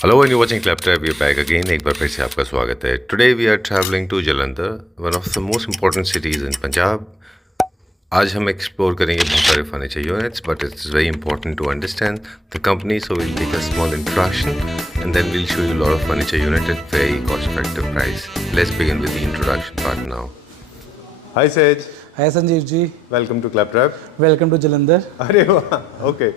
Hello and you're watching Claptrap, we're back again. एक बार फिर से आपका स्वागत है. Today we are traveling to Jalandhar, one of the most important cities in Punjab. आज हम एक्सप्लोर करेंगे बहुत सारे furniture units, but it's very important to understand the company, so we'll take a small introduction and then we'll show you a lot of furniture unit at very cost-effective price. Let's begin with the introduction part now. Hi Sej. Hi Sanjeev ji. Welcome to Claptrap. Welcome to Jalandhar. अरे वाह, okay.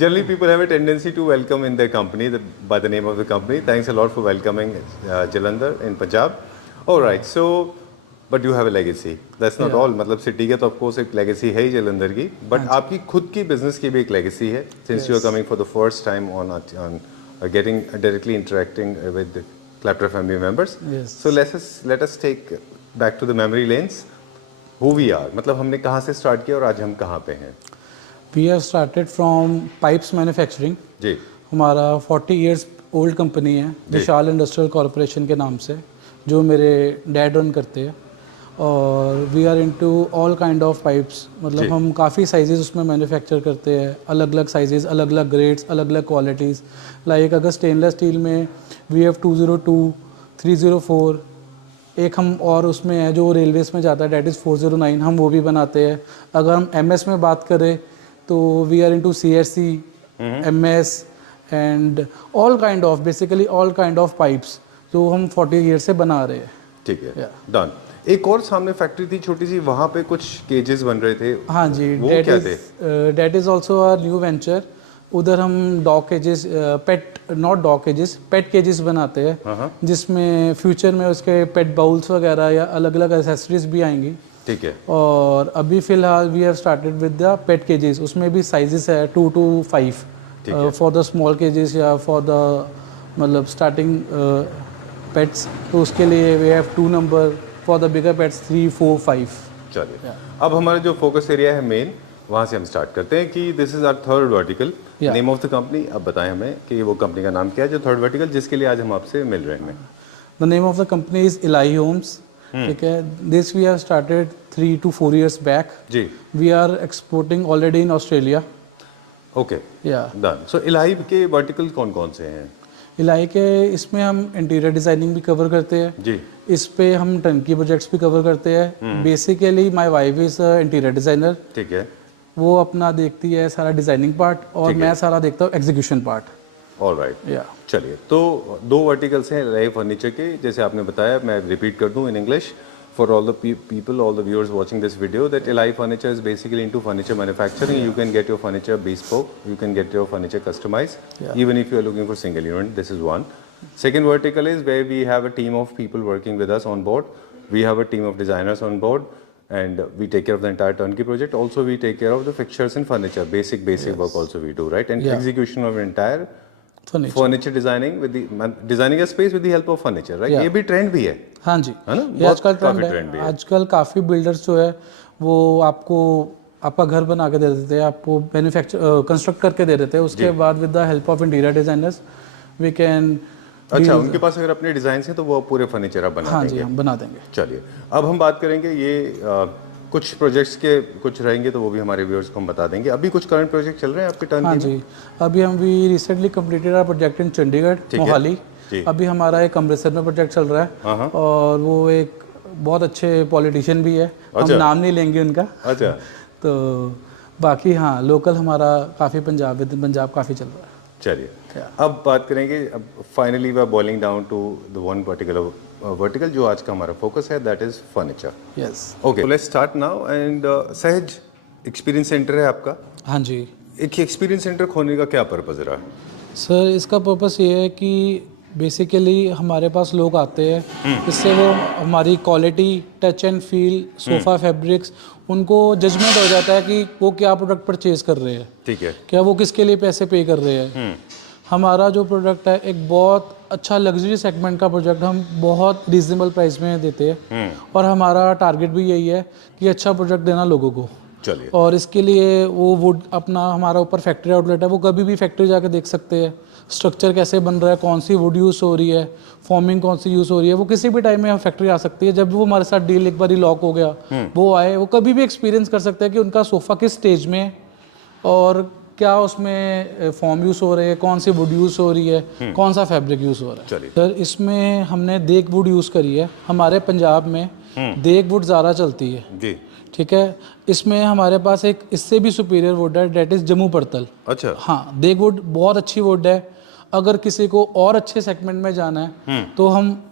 Generally, people have a tendency to welcome in their company by the name of the company. Thanks a lot for welcoming Jalandhar in Punjab. All right, so but you have a legacy. That's not all. मतलब city का तो of course एक legacy है ही जलंधर की, but आपकी खुद की business की भी एक legacy है. Since you are coming for the first time on getting directly interacting with the Claptrap family members. Yes. So let us take back to the memory lanes. Who we are. मतलब हमने कहाँ से start किया और आज हम कहाँ पे हैं. We have started from pipes manufacturing. जी. हमारा 40 years old कंपनी है विशाल इंडस्ट्रियल कॉरपोरेशन के नाम से, जो मेरे डैड रन करते हैं. और we are into all kind of pipes. मतलब हम काफ़ी साइजेस उसमें मैन्युफैक्चर करते हैं, अलग अलग साइजेस, अलग अलग ग्रेड्स, अलग अलग क्वालिटीज़. लाइक अगर स्टेनलेस स्टील में वी हैव 202, 304, एक हम और उसमें है जो रेलवेज़ में जाता है, डैट इज़ 409, हम वो भी बनाते हैं. अगर हम MS में बात करें तो we are into CSC, MS and all kind of, basically all kind of pipes जो हम 40 ईयर से बना रहे हैं. ठीक है, डन. एक और सामने फैक्ट्री थी छोटी सी, वहाँ पे कुछ केजेस बन रहे थे. हाँ जी, वो क्या थे? That is also our new venture. उधर हम डॉग केजेस, पेट केजेस बनाते हैं, जिसमें फ्यूचर में उसके पेट बाउल्स वगैरह या अलग अलग एसेसरीज भी आएंगी. ठीक है. और अभी फिलहाल we have started with the pet cages. उसमें भी साइजेस है 2 to 5 for the small cages या फॉर द मतलब स्टार्टिंग पेट्स. तो उसके लिए we have 2 number, for the bigger pets 3, 4, 5. चलिए, अब हमारा जो फोकस एरिया है मेन, वहाँ से हम स्टार्ट करते हैं कि this is our third vertical. Name of the company अब बताएं हमें कि वो कंपनी का नाम क्या है जो थर्ड वर्टिकल जिसके लिए आज हम आपसे मिल रहे हैं. The name of the company is Ilahi homes. ठीक है. This we have started 3 to 4 years बैक. जी. We are exporting already in Australia. Okay, yeah done. So Ilahi के वर्टिकल कौन कौन से हैं? इलाही के इसमें हम इंटीरियर डिजाइनिंग भी कवर करते हैं जी. इस पे हम टर्नकी प्रोजेक्ट्स भी कवर करते हैं. Basically my wife is interior designer. ठीक है. वो अपना देखती है सारा डिजाइनिंग पार्ट और मैं सारा देखता हूँ एग्जीक्यूशन पार्ट. ऑलराइट. या चलिए, तो 2 वर्टिकल्स हैं इलाही फर्नीचर के, जैसे आपने बताया. मैं रिपीट कर दूं in English for all the people, all the viewers watching this video, that Ilahi furniture is basically into furniture manufacturing. You can get your furniture bespoke, you can get your furniture customized, even if you are looking for single unit. This is one. Second vertical is where we have a team of people working with us on board. We have a team of designers on board and we take care of the entire turnkey project. Also we take care of the fixtures and furniture, basic work also we do, right? And execution of entire furniture designing with the designing a space with the help of furniture, right? ये भी trend भी है. हाँ जी, है ना? ये आजकल trend है. आजकल काफ़ी बिल्डर्स जो है वो आपको आपका घर बना के दे देते हैं, आपको मैन्युफैक्चर कंस्ट्रक्ट करके दे देते हैं. उसके बाद with the help of interior designers we can. अच्छा, उनके पास अगर अपने डिजाइन है तो वो पूरे फर्नीचर आप बना देंगे? हाँ जी, हम बना देंगे. चलिए, अब हम बात करेंगे ये कुछ प्रोजेक्ट्स के कुछ रहेंगे तो वो भी हमारे व्यूअर्स को हम बता देंगे. अभी कुछ करंट प्रोजेक्ट चल रहे हैं आपके टर्न? हाँ जी, अभी हम भी recently completed our project in Chandigarh, Mohali. अभी हमारा एक अमृतसर में प्रोजेक्ट चल रहा है और वो एक बहुत अच्छे पॉलिटिशियन भी है. हम नाम नहीं लेंगे उनका. अच्छा. तो बाकी हाँ, लोकल हमारा काफ़ी पंजाब काफ़ी चल रहा है. चलिए, अब बात करेंगे. अब finally we are boiling down to the one particular vertical जो आज का हमारा फोकस है, that is furniture. Yes. Okay, let's start now. And Sahaj, experience centre है आपका? हाँ जी. एक एक्सपीरियंस सेंटर खोलने का क्या पर्पज रहा? सर, इसका पर्पस ये है कि बेसिकली हमारे पास लोग आते हैं, इससे वो हमारी quality, touch and feel, sofa fabrics, उनको जजमेंट हो जाता है कि वो क्या प्रोडक्ट परचेज कर रहे हैं. ठीक है. क्या वो किसके लिए पैसे पे कर रहे हैं. हमारा जो प्रोडक्ट है एक बहुत अच्छा लग्जरी सेगमेंट का प्रोडक्ट हम बहुत रीजनेबल प्राइस में देते हैं. और हमारा टारगेट भी यही है कि अच्छा प्रोडक्ट देना लोगों को. चलिए. और इसके लिए वो वुड अपना हमारा ऊपर फैक्ट्री आउटलेट है, वो कभी भी फैक्ट्री जाके देख सकते हैं स्ट्रक्चर कैसे बन रहा है, कौन सी वुड यूज़ हो रही है, फॉर्मिंग कौन सी यूज़ हो रही है. वो किसी भी टाइम में हम फैक्ट्री आ सकती है. जब भी वो हमारे साथ डील एक बार ही लॉक हो गया, वो आए, वो कभी भी एक्सपीरियंस कर सकते हैं कि उनका सोफ़ा किस स्टेज में है और क्या उसमें फॉर्म यूज़ हो रही है, कौन सी वुड यूज़ हो रही है, कौन सा फैब्रिक यूज़ हो रहा है। चलिए। सर इसमें हमने देग वुड यूज़ करी है। हमारे पंजाब में देग वुड ज़्यादा चलती है, जी। ठीक है। इसमें हमारे पास एक इससे भी सुपीरियर वुड है, डेट इज़ जम्मू पर्तल। अच्छा। हाँ, देग वुड बहुत अच्छी वुड है। अगर किसी को और अच्छे सेगमेंट में जाना है तो हम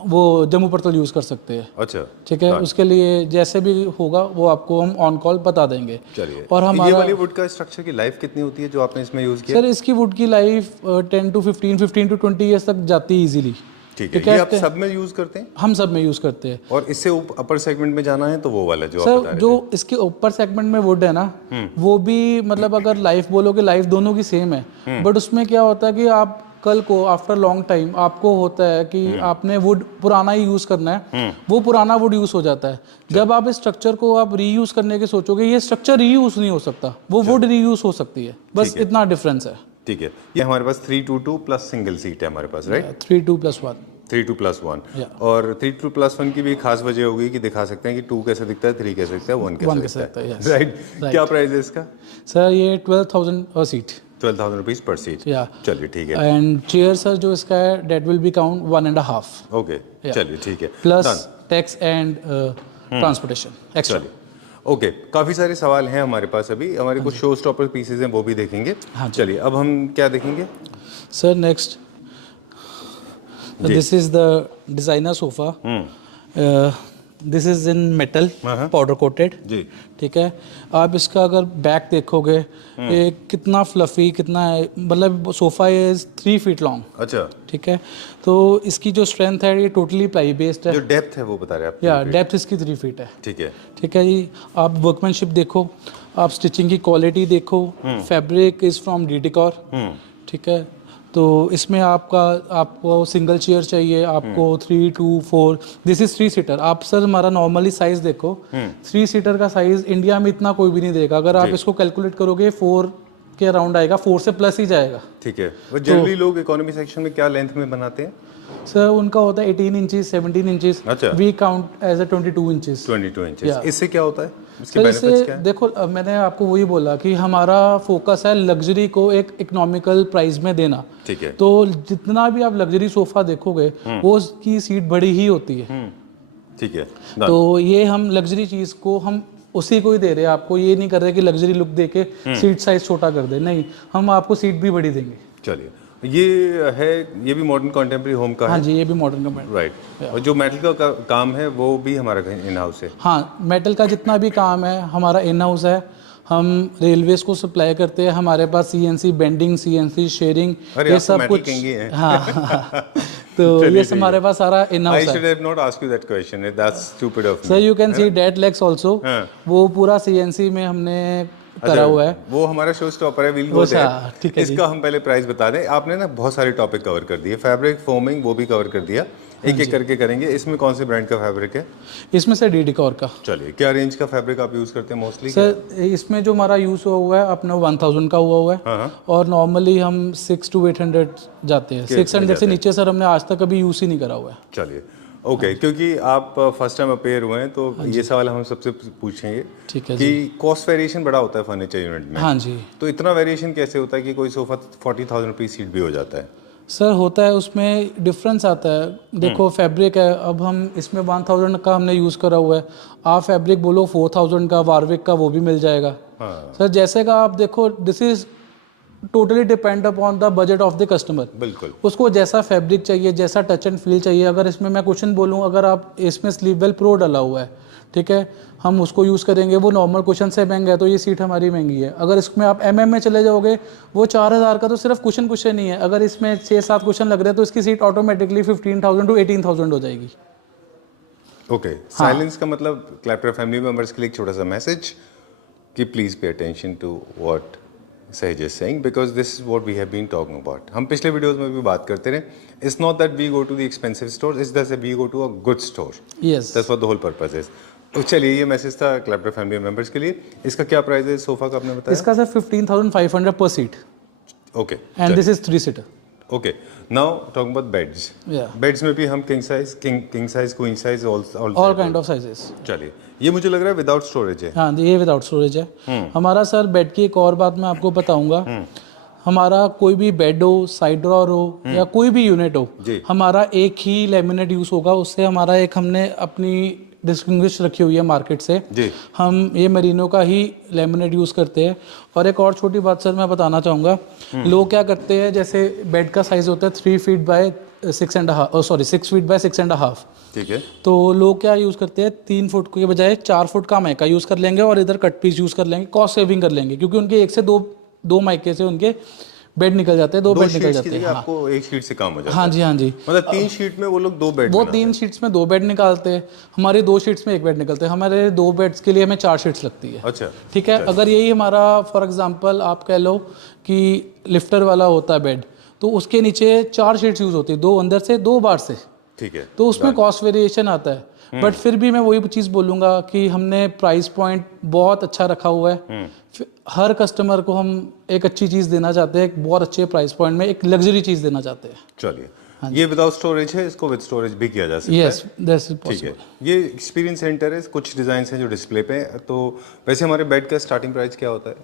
वो जम्मू पर्तल यूज़ कर सकते हैं, अच्छा। ठीक है। उसके लिए जैसे भी होगा वो आपको हम ऑन कॉल बता देंगे। चलिए। और ये हमारा वाली वुड का स्ट्रक्चर की लाइफ कितनी होती है जो आपने इसमें यूज़ किया? सर इसकी वुड की लाइफ 10 to 15 to 20 ईयर्स तक जाती है इजीली। ठीक है। ये आप सब में यूज़ करते हैं? हम सब में यूज़ करते हैं। और इससे अपर सेगमेंट में जाना है तो वो वाला जो आप बता सर रहे जो इसके ऊपर सेगमेंट में वुड है ना, वो भी मतलब अगर लाइफ बोलोगे लाइफ दोनों की सेम है, बट उसमें क्या होता है कि आप कल को आफ्टर लॉन्ग टाइम आपको होता है कि आपने वुड पुराना ही यूज़ करना है, वो पुराना वुड यूज़ हो जाता है। जब आप इस स्ट्रक्चर को आप रीयूज़ करने के सोचोगे, ये स्ट्रक्चर रीयूज़ नहीं हो सकता, वो वुड रीयूज़ हो सकती है, बस इतना डिफरेंस है। ठीक है। ये हमारे पास 322 प्लस सिंगल सीट है हमारे पास, राइट? 3:2+1। 3:2+1 और 3:2+1 की भी खास वजह होगी कि दिखा सकते हैं कि 2 कैसे दिखता है, 3 कैसे दिखता है, 1 कैसे दिखता है, yes. राइट? क्या प्राइस है इसका? सर ये 12,000 अ सीट। 12,000 रुपीज़ पर सीट। या चलिए ठीक है। एंड चेयर सर जो इसका है that will be count 1.5 okay, चलिए ठीक है। Plus tax and transportation extra. चलिए ओके, काफ़ी सारे सवाल हैं हमारे पास अभी। हमारे कुछ शो स्टॉपर पीसेज हैं वो भी देखेंगे। चलिए अब हम क्या देखेंगे? Sir next this is the designer sofa. This is in metal powder coated, जी। ठीक है। आप इसका अगर बैक देखोगे ये कितना फ्लफी, कितना मतलब सोफ़ा इज 3 फीट लॉन्ग, अच्छा। ठीक है। तो इसकी जो स्ट्रेंथ है ये टोटली प्लाई बेस्ड है। जो डेप्थ है वो बता रहे हैं आप? या डेप्थ इसकी 3 फीट है, ठीक है। ठीक है जी। आप वर्कमैनशिप देखो, आप स्टिचिंग की क्वालिटी देखो, fabric is from D decor, ठीक है। तो इसमें आपको सिंगल चेयर चाहिए, आपको 3, 2, 4, दिस इज 3 सीटर। आप सर हमारा नॉर्मली साइज देखो, 3 सीटर का साइज इंडिया में इतना कोई भी नहीं देगा। अगर आप इसको कैलकुलेट करोगे 4 के अराउंड आएगा, 4 से प्लस ही जाएगा। ठीक है। वो जनरली लोग इकोनॉमी सेक्शन में क्या लेंथ में बनाते हैं? सर उनका होता है 18 इंचेस, 17 इंचेस। अच्छा। We count as a 22 inches. 22 inches. इससे क्या होता है? इसके सर बेनिफिट्स इससे क्या हैं? देखो मैंने आपको वही बोला कि हमारा फोकस है लग्जरी को एक इकोनॉमिकल प्राइस में देना। ठीक है। तो जितना भी आप लग्जरी सोफा देखोगे वो उसकी सीट बड़ी ही होती है। ठीक है। तो ये हम लग्जरी चीज़ को हम उसी को ही दे रहे हैं आपको, ये नहीं कर रहे कि लग्जरी लुक दे के सीट साइज छोटा कर दे, नहीं, हम आपको सीट भी बड़ी देंगे। चलिए ये भी मॉडर्न कॉन्टेम्प्रेरी होम का हाँ है? जी, ये भी मॉडर्न का राइट। और जो मेटल का काम है वो भी हमारा इन हाउस है? हाँ, मेटल का जितना भी काम है हमारा इन हाउस है। हम रेलवेज को सप्लाई करते हैं, हमारे पास सीएनसी बेंडिंग, सीएनसी शेयरिंग, ये सब कुछ। हाँ तो ये हमारे पास सारा इन हाउस है। I should have not asked you that question. That's stupid of me. Sir you can see that legs also, वो पूरा सीएनसी में हमने करा हुआ है। वो हमारा शो स्टॉपर है, वील गो देयर। ठीक है। इसका हम पहले प्राइस बता दें। आपने ना बहुत सारे टॉपिक कवर कर दिए, फैब्रिक, फोमिंग, वो भी कवर कर दिया। एक एक करके करेंगे। इसमें कौन से ब्रांड का फैब्रिक है? इसमें से डी डिकॉर का। चलिए, क्या रेंज का फैब्रिक आप यूज करते हैं मोस्टली? सर इसमें जो हमारा यूज हुआ है अपना 1000 का हुआ है, और नॉर्मली हम 600 to 800 जाते हैं। 600 से नीचे सर हमने आज तक कभी यूज ही नहीं करा हुआ है। चलिए ओके, क्योंकि आप फर्स्ट टाइम अपेयर हुए हैं तो ये सवाल हम सबसे पूछेंगे, ठीक है कि कॉस्ट वेरिएशन बड़ा होता है फर्नीचर यूनिट में। हाँ जी। तो इतना वेरिएशन कैसे होता है कि कोई सोफा 40,000 रुपीज सीट भी हो जाता है? सर होता है, उसमें डिफरेंस आता है। देखो फैब्रिक है, अब हम इसमें 1000 का हमने यूज़ करा हुआ है, आप फैब्रिक बोलो 4000 का, वारविक का, वो भी मिल जाएगा। सर जैसे का आप देखो, this is totally depend upon the budget of the customer. बिल्कुल। उसको जैसा फैब्रिक चाहिए, जैसा टच एंड फील चाहिए। अगर इसमें मैं क्वेश्चन बोलूँ, अगर आप इसमें स्लीव वेल प्रो डाला हुआ है, ठीक है, हम उसको यूज़ करेंगे, वो नॉर्मल क्वेश्चन से महंगा है, तो ये सीट हमारी महंगी है। अगर इसमें आप में चले जाओगे, वो 4000 का तो सिर्फ क्वेश्चन ही है। अगर इसमें 6-7 क्वेश्चन लग रहे हैं तो इसकी सीट ऑटोमेटिकली 15,000 to 18,000 हो जाएगी। ओके, साइलेंस का मतलब क्लैप्टर फैमिली मेंबर्स के लिए एक छोटा सा मैसेज कि please pay attention to what Sahaj is saying, because this is what we have been talking about. हम पिछले वीडियोस में भी बात करते रहे, it's not that we go to the expensive stores, it's that we go to a good store. Yes. That's what the whole purpose is. तो चलिए, ये मैसेज था क्लैप्टर फैमिली मेंबर्स के लिए। इसका क्या प्राइस है सोफा का आपने बताया? इसका sir 15,500 per seat. Okay. And this is 3 seater. Okay, now talking about beds. Yeah. Beds में भी हम king size, queen size, all kind of sizes. चलिए, ये मुझे लग रहा है विदाउट स्टोरेज है। हाँ, ये विदाउट स्टोरेज है। हमारा सर बेड की एक और बात मैं आपको बताऊंगा, हमारा कोई भी बेड हो, साइड ड्रॉर हो या कोई भी यूनिट हो, जी। हमारा एक ही लेमिनेट यूज होगा। उससे हमारा एक हमने अपनी डिस्टिंग्विश रखी हुई है मार्केट से। जी। हम ये मरीनो का ही लेमिनेट यूज करते हैं। और एक और छोटी बात सर मैं बताना चाहूँगा, लोग क्या करते हैं, जैसे बेड का साइज होता है 3 फीट बाय 6 फीट बाय 6.5। ठीक है। तो लोग क्या यूज़ करते हैं, 3 फुट के बजाय 4 फुट का माइका यूज़ कर लेंगे और इधर कट पीस यूज़ कर लेंगे, कॉस्ट सेविंग कर लेंगे, क्योंकि उनके एक से दो माइके से उनके बेड निकल जाते हैं, दो बेड निकल जाते हैं। आपको एक शीट से काम हो जाता है। हाँ जी, हाँ जी। मतलब 3 शीट में वो लोग 2 बेड वो 3 शीट्स में 2 बेड निकालते हैं, हमारी 2 शीट्स में 1 बेड निकलते हैं। हमारे 2 बेड्स के लिए हमें 4 शीट्स लगती है। अच्छा, ठीक है। अगर यही हमारा फॉर एग्जांपल आप कह लो कि लिफ्टर वाला होता है बेड, तो उसके नीचे 4 शीट्स यूज होती है, 2 अंदर से 2 बाहर से। ठीक है। तो उसमें कॉस्ट वेरिएशन आता है। बट फिर भी मैं वही चीज़ बोलूँगा कि हमने प्राइस पॉइंट बहुत अच्छा रखा हुआ है। हर कस्टमर को हम एक अच्छी चीज़ देना चाहते हैं, एक बहुत अच्छे प्राइस पॉइंट में एक लग्जरी चीज़ देना चाहते हैं। चलिए, ये विदाउट स्टोरेज है, इसको विद स्टोरेज भी किया जा सकता है। यस, दैट्स ठीक पॉसिबल। है। ये एक्सपीरियंस सेंटर है, कुछ डिजाइन हैं जो डिस्प्ले पे हैं। तो वैसे हमारे बेड का स्टार्टिंग प्राइस क्या होता है?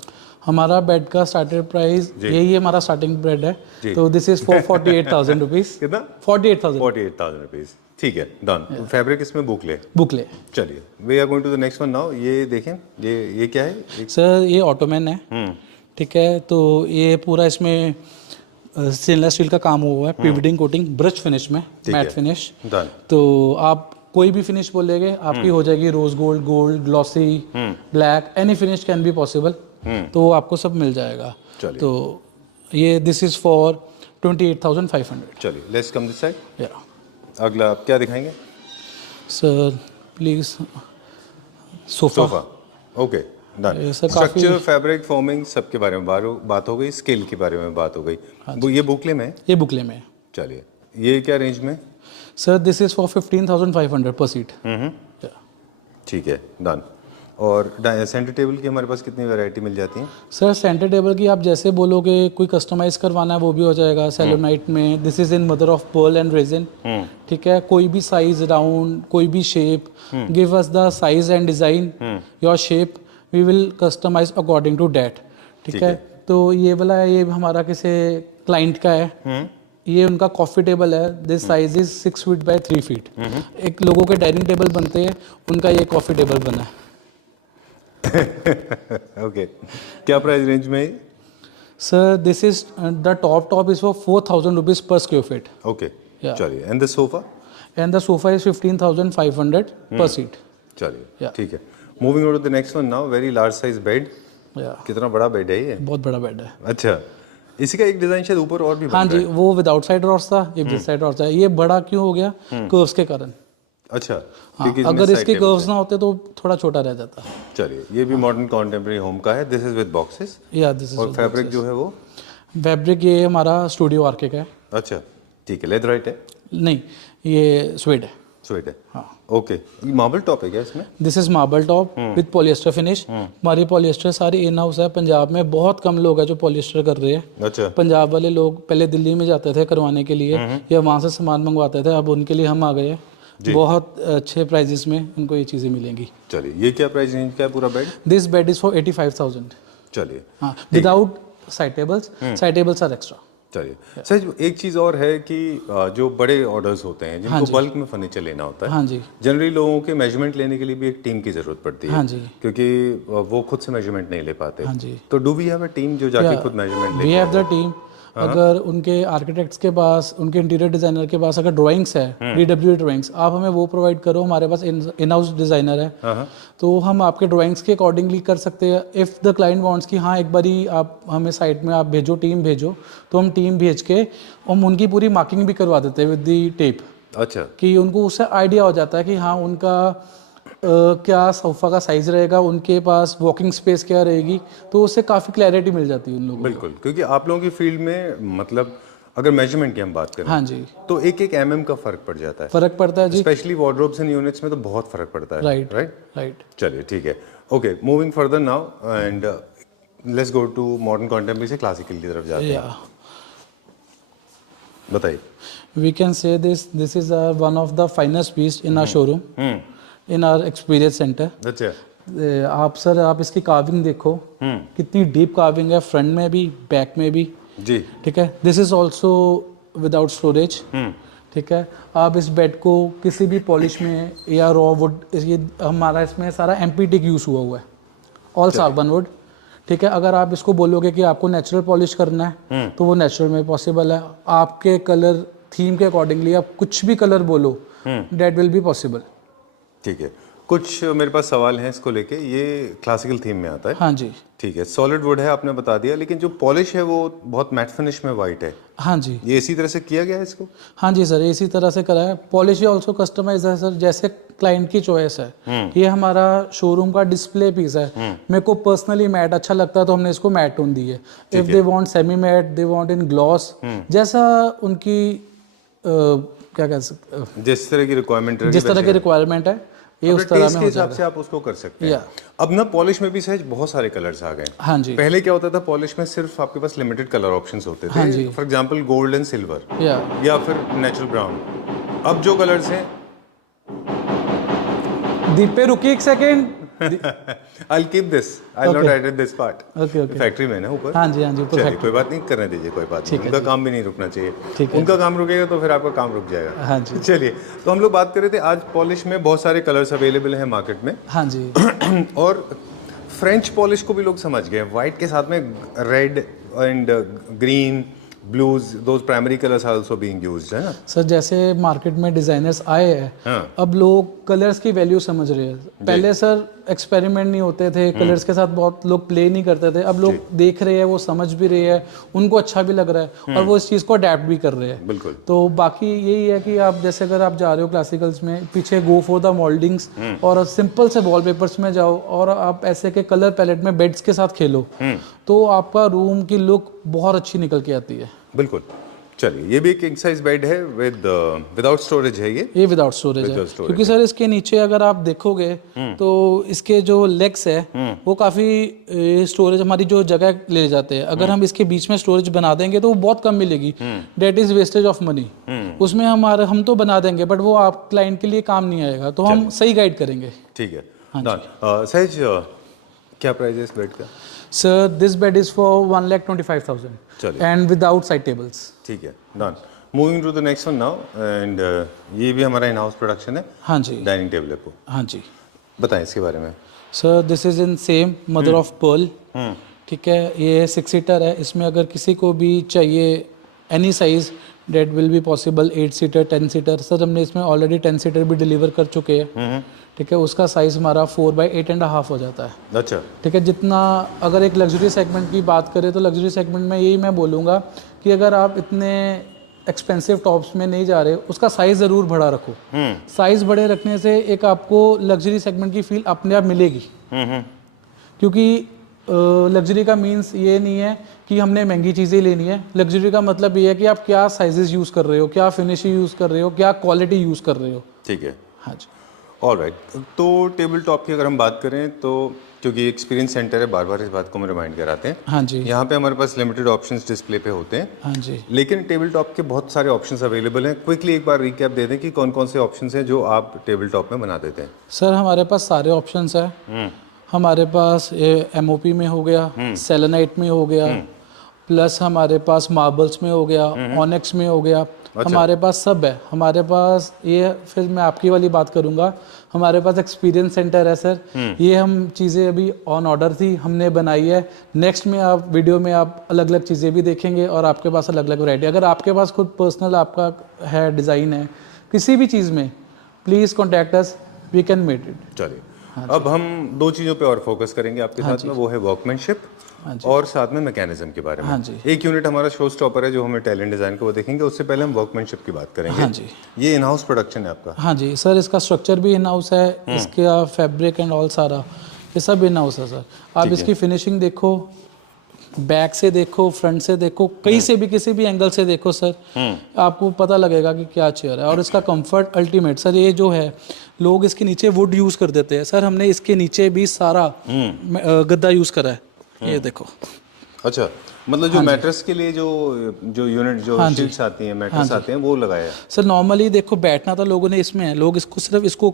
हमारा बेड का स्टार्टर प्राइस यही है, हमारा स्टार्टिंग बेड है। तो दिस इज फॉर 48,000 रुपीज़। कितना? 48,000 रुपीज। ठीक है, डन। फैब्रिक इसमें बुकले। बुकले। चलिए, we are going to the next one now. ये देखें, ये क्या है? सर ये ऑटोमैन है। ठीक है। तो ये पूरा इसमें स्टेनलेस स्टील का काम हुआ है, पिवटिंग कोटिंग, ब्रश फिनिश में, मैट फिनिश। डन। तो आप कोई भी फिनिश बोलेंगे आपकी हो जाएगी, rose gold, gold, glossy, black, any finish can be possible. तो आपको सब मिल जाएगा। चलिए। तो ये दिस इज फॉर 28,500। चलिए, लेट्स कम दिस साइड। या अगला आप क्या दिखाएंगे? Sir please sofa. Okay, done. ये सर स्ट्रक्चर, फैब्रिक, फॉर्मिंग, सबके बारे में बात हो गई, स्केल के बारे में बात हो गई। वो ये बुकले में है? ये बुकले में है। चलिए, ये क्या रेंज में? Sir this is for 15,500 per seat. ठीक है, डन। और सेंटर टेबल की हमारे पास कितनी वैरायटी मिल जाती है? सर सेंटर टेबल की आप जैसे बोलोगे, कोई कस्टमाइज करवाना है वो भी हो जाएगा सेलोनाइट में। This is in mother of pearl and resin. ठीक है। कोई भी साइज, राउंड, कोई भी shape, give us the size and design, your shape, we will customise according to that. ठीक है। तो ये वाला ये हमारा किसी क्लाइंट का है, ये उनका कॉफ़ी टेबल है। This size is 6 feet by 3 feet. एक लोगों के डाइनिंग टेबल बनते हैं, उनका ये कॉफ़ी टेबल बना है। ओके, क्या प्राइस रेंज में है? Sir this is the top is for 4,000 rupees per square feet. Okay, चलिए। And the sofa? And the sofa is 15,500 per seat. चलिए, ठीक है। Moving on to the next one now. Very large size bed. कितना बड़ा bed है ये? बहुत बड़ा बेड है। अच्छा, इसी का एक डिजाइन शायद ऊपर और भी बन हाँ रहा जी, वो विदाउट साइड रॉड्स था, ये विद साइड रॉड्स है। ये बड़ा क्यों हो गया? कर्व्स के कारण। अच्छा, हाँ, अगर इसके कर्व्स ना होते तो थोड़ा छोटा रह जाता। चलिए, ये भी मॉडर्न कॉन्टेम्परेरी होम का है। This is with boxes. या दिस इज। और फैब्रिक जो है वो? फैब्रिक ये हमारा स्टूडियो आर्के का है। अच्छा, ठीक है। लेदराइट है? नहीं, ये स्वेड है। स्वेड है। हाँ, ओके। ये मार्बल टॉप है क्या इसमें? This is marble top with polyester finish. हमारी पॉलिएस्टर सारी इन हाउस है। पंजाब में बहुत कम लोग हैं जो पॉलिएस्टर कर रहे हैं। अच्छा। पंजाब वाले लोग पहले दिल्ली में जाते थे करवाने के लिए, या वहाँ से सामान मंगवाते थे। अब उनके लिए हम आ गए हैं। बहुत अच्छे प्राइजेस में उनको ये चीज़ें मिलेंगी। चलिए, ये क्या प्राइस रेंज का है पूरा bed? This bed is for 85,000। चलिए, हाँ, without side tables. Side tables are extra. चलिए सर, एक चीज़ और है कि जो बड़े ऑर्डर्स होते हैं जिनको बल्क में फर्नीचर लेना होता है, हाँ जी, जनरली लोगों के मेजरमेंट लेने के लिए भी एक टीम की ज़रूरत पड़ती है। हाँ जी, क्योंकि वो खुद से मेजरमेंट नहीं ले पाते। हाँ जी। तो do we have a team जो जाके खुद मेजरमेंट ले? We have the team. अगर उनके आर्किटेक्ट्स के पास, उनके इंटीरियर डिजाइनर के पास अगर ड्राइंग्स है, DWA ड्राइंग्स, आप हमें वो प्रोवाइड करो। हमारे पास इन हाउस डिजाइनर है, तो हम आपके ड्राइंग्स के अकॉर्डिंगली कर सकते हैं। इफ़ द क्लाइंट वांट्स कि हाँ एक बारी आप हमें साइट में आप भेजो, टीम भेजो, तो हम टीम भेज के हम उनकी पूरी मार्किंग भी करवा देते हैं विद दी टेप। अच्छा, कि उनको उससे आइडिया हो जाता है कि हाँ उनका क्या सोफ़ा का साइज़ रहेगा, उनके पास वॉकिंग स्पेस क्या रहेगी, तो उससे काफ़ी क्लैरिटी मिल जाती है उन लोगों को। बिल्कुल, क्योंकि आप लोगों की फील्ड में मतलब अगर मेजरमेंट की हम बात करें, हाँ जी, तो एक एक mm का फर्क पड़ जाता है। फर्क पड़ता है जी, स्पेशली वार्डरोब्स एंड यूनिट्स में तो बहुत फर्क पड़ता है। Right right right. चलिए ठीक है, okay, moving further now and let's go to modern contemporary से क्लासिकल की तरफ जाते हैं। बताइए। We can say this is one of the finest piece in our showroom, in our experience center. अच्छा। आप इसकी कार्विंग देखो, कितनी डीप कार्विंग है, फ्रंट में भी बैक में भी। जी। ठीक है, this is also without storage. ठीक है, आप इस बेड को किसी भी पॉलिश में या रॉ वुड, ये हमारा इसमें सारा एमपीटी यूज़ हुआ है, ऑल सागवान वुड। ठीक है, अगर आप इसको बोलोगे कि आपको नेचुरल पॉलिश करना है तो वो नेचुरल में पॉसिबल है। आपके कलर थीम के अकॉर्डिंगली आप कुछ भी कलर बोलो, दैट विल बी पॉसिबल। ठीक है, कुछ मेरे पास सवाल हैं इसको लेके। ये क्लासिकल थीम में आता है। हाँ जी। ठीक है, सॉलिड वुड है आपने बता दिया, लेकिन जो पॉलिश है वो बहुत मैट फिनिश में वाइट है। हाँ जी। ये इसी तरह से किया गया है इसको? हाँ जी सर, इसी तरह से करा है। पॉलिश ऑल्सो कस्टमाइज है सर, जैसे क्लाइंट की चॉइस है। ये हमारा शोरूम का डिस्प्ले पीस है। मेरे को पर्सनली मैट अच्छा लगता है तो हमने इसको मैट टोन दी है। If they want semi matte, they want in gloss, जैसा उनकी क्या कह सकते, जिस तरह की रिक्वायरमेंट है, जिस तरह की रिक्वायरमेंट है ये उस तरह में के हो हिसाब जाएगा। से आप उसको कर सकते हैं। अब ना पॉलिश में भी सहज बहुत सारे कलर्स आ गए। हाँ जी। पहले क्या होता था, पॉलिश में सिर्फ आपके पास लिमिटेड कलर ऑप्शंस होते थे। हाँ जी। For example gold and silver या फिर नेचुरल ब्राउन। अब जो कलर्स हैं, दीपे रुकी एक second. I'll keep this. I'll not edit this part. Okay okay. Factory में ना ऊपर। हाँ जी हाँ जी, ऊपर चलिए कोई बात नहीं, करने दीजिए, कोई बात नहीं। उनका काम भी नहीं रुकना चाहिए। ठीक है। उनका काम रुकेगा तो फिर आपका काम रुक जाएगा। हाँ जी। चलिए, तो हम लोग बात कर रहे थे आज पॉलिश में बहुत सारे कलर्स अवेलेबल हैं मार्केट में। हाँ जी। और फ्रेंच पॉलिश को भी लोग समझ गए। वाइट के साथ में red and green, blues, those primary colours are also being used, है ना सर? जैसे मार्केट में डिजाइनर्स आए हैं, हाँ। अब लोग कलर्स की वैल्यू समझ रहे हैं। पहले सर एक्सपेरिमेंट नहीं होते थे, कलर्स के साथ बहुत लोग प्ले नहीं करते थे। अब लोग देख रहे हैं, वो समझ भी रहे हैं, उनको अच्छा भी लग रहा है और वो इस चीज़ को अडेप्ट भी कर रहे हैं। बिल्कुल। तो बाकी यही है कि आप जैसे अगर आप जा रहे हो क्लासिकल्स में, पीछे गो फॉर द मोल्डिंग्स और सिंपल से वॉलपेपर्स में जाओ और आप ऐसे के कलर पैलेट में बेड्स के साथ खेलो, तो आपका रूम की लुक बहुत अच्छी निकल के आती है। बिल्कुल। चलिए, ये भी एक किंग साइज बेड है विदाउट स्टोरेज है ये विदाउट स्टोरेज है, क्योंकि सर इसके नीचे अगर आप देखोगे तो इसके जो लेग्स है वो काफ़ी स्टोरेज हमारी जो जगह ले जाते हैं। अगर हम इसके बीच में स्टोरेज बना देंगे तो वो बहुत कम मिलेगी। That is wastage of money. उसमें हम तो बना देंगे बट वो आप क्लाइंट के लिए काम नहीं आएगा, तो हम सही गाइड करेंगे। ठीक है। सहज, क्या प्राइस है इस बेड का? Sir this bed is for 1,25,000 and without side tables. ठीक है, done. Moving to the next one now, and ये भी हमारा इन हाउस प्रोडक्शन है। हाँ जी। डाइनिंग टेबल है। हाँ जी, बताएं इसके बारे में। Sir this is in same mother of Perl. ठीक है, ये 6 सीटर है। इसमें अगर किसी को भी चाहिए any size, that will be possible. 8 seater, 10 seater. Sir हमने इसमें ऑलरेडी 10 सीटर भी डिलीवर कर चुके हैं। ठीक है, उसका साइज़ हमारा 4x8.5 हो जाता है। अच्छा। ठीक है, जितना अगर एक लग्जरी सेगमेंट की बात करें तो लग्जरी सेगमेंट में यही मैं बोलूँगा कि अगर आप इतने एक्सपेंसिव टॉप्स में नहीं जा रहे, उसका साइज़ ज़रूर बड़ा रखो। साइज़ बड़े रखने से एक आपको लग्जरी सेगमेंट की फील अपने आप मिलेगी। क्योंकि लग्जरी का मीन्स ये नहीं है कि हमने महंगी चीज़ें लेनी है। लग्जरी का मतलब ये है कि आप क्या साइजेस यूज़ कर रहे हो, क्या फिनिश यूज़ कर रहे हो, क्या क्वालिटी यूज़ कर रहे हो। ठीक है। हाँ जी। ऑलराइट, तो टेबल टॉप की अगर हम बात करें तो, क्योंकि एक्सपीरियंस सेंटर है, बार बार इस बात को हम रिमाइंड कराते हैं। हाँ जी। यहाँ पे हमारे पास लिमिटेड ऑप्शंस डिस्प्ले पे होते हैं। हाँ जी। लेकिन टेबल टॉप के बहुत सारे ऑप्शंस अवेलेबल हैं। क्विकली एक बार रिकैप दे दें कि कौन कौन से ऑप्शंस हैं जो आप टेबल टॉप में बना देते हैं। सर हमारे पास सारे ऑप्शंस हैं। हमारे पास MOP में हो गया, सेलेनाइट में हो गया, प्लस हमारे पास मार्बल्स में हो गया, ऑनेक्स में हो गया। हमारे पास सब है। हमारे पास ये, फिर मैं आपकी वाली बात करूंगा, हमारे पास एक्सपीरियंस सेंटर है सर। ये हम चीज़ें अभी ऑन ऑर्डर थी, हमने बनाई है। नेक्स्ट में आप वीडियो में आप अलग अलग चीज़ें भी देखेंगे और आपके पास अलग अलग वैरायटी। अगर आपके पास खुद पर्सनल आपका है डिज़ाइन है किसी भी चीज़ में, please contact us, we can make it. चलिए, अब हम 2 चीज़ों पे और फोकस करेंगे आपके साथ में, वो है वर्कमैनशिप और साथ में मैकेनिज्म के बारे में। हाँ जी। एक यूनिट हमारा शो स्टॉपर है जो हमें टैलेंट डिजाइन को वो देखेंगे। उससे पहले हम वर्कमैनशिप की बात करेंगे। हाँ जी। ये इन हाउस प्रोडक्शन है आपका? हाँ जी सर, इसका स्ट्रक्चर भी इन हाउस है, इसका फैब्रिक एंड ऑल सारा ये सब इन हाउस है सर। आप इसकी फिनिशिंग देखो, बैक से देखो, फ्रंट से देखो, कहीं से भी किसी भी एंगल से देखो सर, आपको पता लगेगा कि क्या चेयर है। और इसका कंफर्ट अल्टीमेट सर। ये जो है, लोग इसके नीचे वुड यूज़ कर देते हैं सर, हमने इसके नीचे भी सारा गद्दा यूज़ करा है। ये देखो। अच्छा, मतलब जो मैट्रेस के लिए जो जो यूनिट जो हाँ जी। शीट्स आती हैं मैट्रेस आते हैं वो लगाया है। सर नॉर्मली देखो बैठना तो लोगों ने इसमें है, लोग इसको सिर्फ इसको